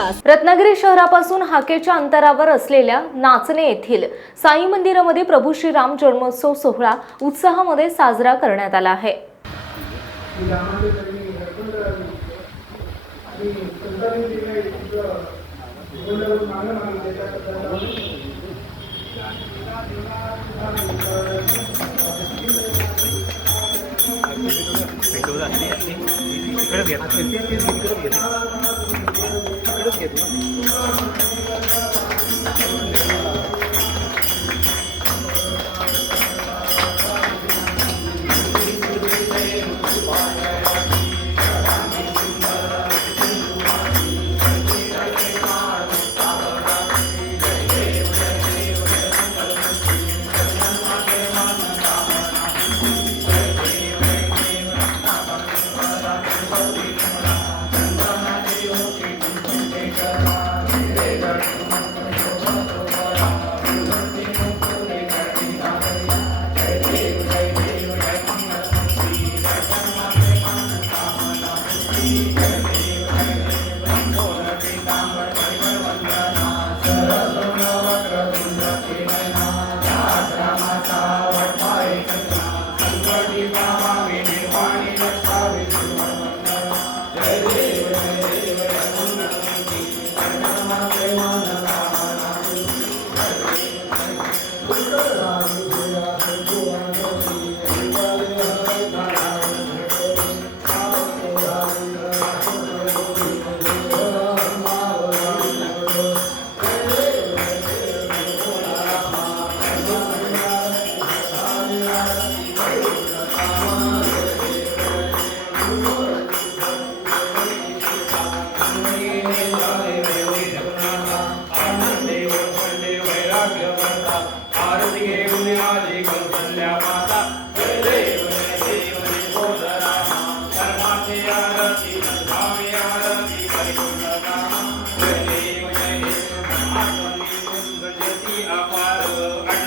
विकास रत्नागिरी शहरापासून हाकेच्या अंतरावर असलेल्या नाचणे येथील साई मंदिरामध्ये प्रभू श्रीराम जन्मोत्सव सोहळा उत्साहामध्ये साजरा करण्यात आला आहे. यामध्ये त्यांनी अर्पण करावी आणि संतांनी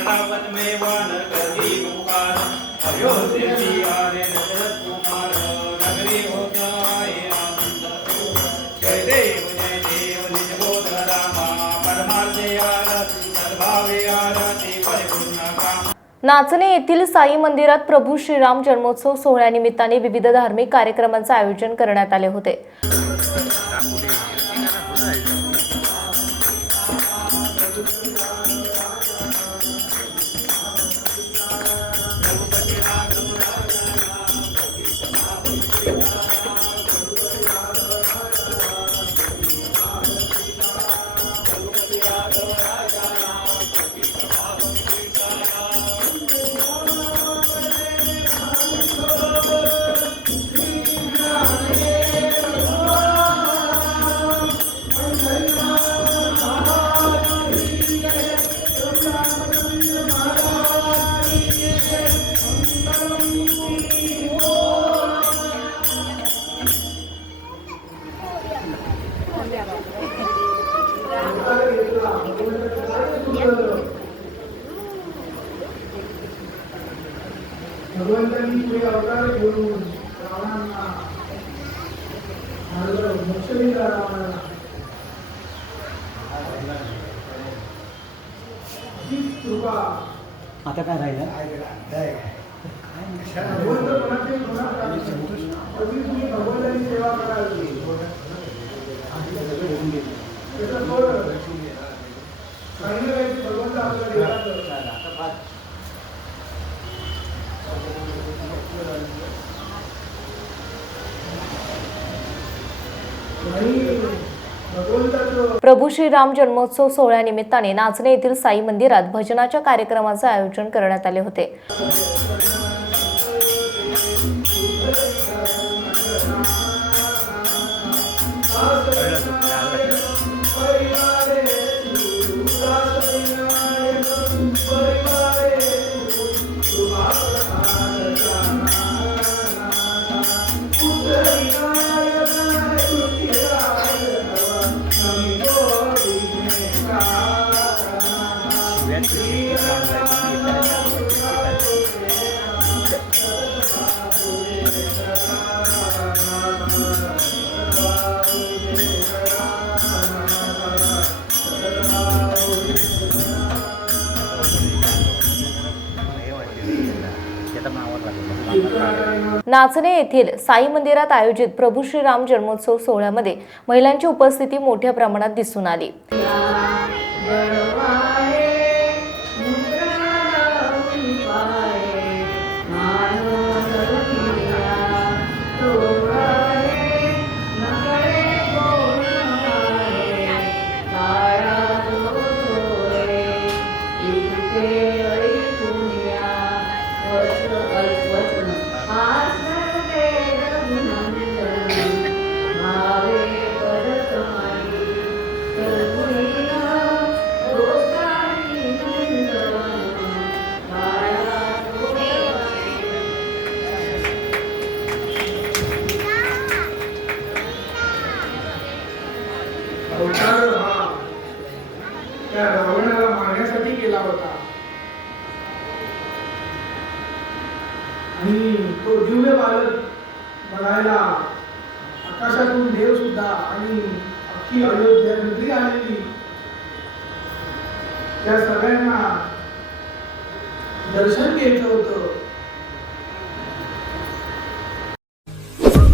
वृंदावन में वन जीवनावर मागणं अयोध्या त्या पद्धतीने अयोध्येची दशरथ कुमार नगरी होत आहे आनंद जय देव जय देव निज बोध रामा परमार्थे आरती सद्भावे आरती परिपूर्ण काम। नाचणे येथील साई मंदिरात प्रभू श्रीराम जन्मोत्सव सोहळ्यानिमित्ताने विविध धार्मिक कार्यक्रमांचे आयोजन करण्यात आले होते. भगवंतांनी ते अवतार घेऊन रावणांना मारलं मोक्ष दिला रावणाला हीच कृपा आता काय राहिलं भगवंत कोणाचे कोणात राहतो? कधी तुम्ही भगवंताची सेवा करावी त्याचं फळ काही ना काही भगवंत आपल्याला देतात. आणि भगवंताचं प्रभू श्रीराम जन्मोत्सव सोहळ्यानिमित्ताने नाचणे येथील साई मंदिरात भजनाच्या कार्यक्रमाचे आयोजन करण्यात आले होते. Thank नाचणे येथील साई मंदिरात आयोजित प्रभू श्रीराम जन्मोत्सव सोहळ्यामध्ये महिलांची उपस्थिती मोठ्या प्रमाणात दिसून आली. अवतार हा त्या रावणाला मारण्यासाठी केला होता. आणि तो दिव्य बालक बघायला आकाशातून देव सुद्धा आणि अख्खी अयोध्या नगरी आलेली. त्या सगळ्यांना दर्शन घ्यायचं होतं.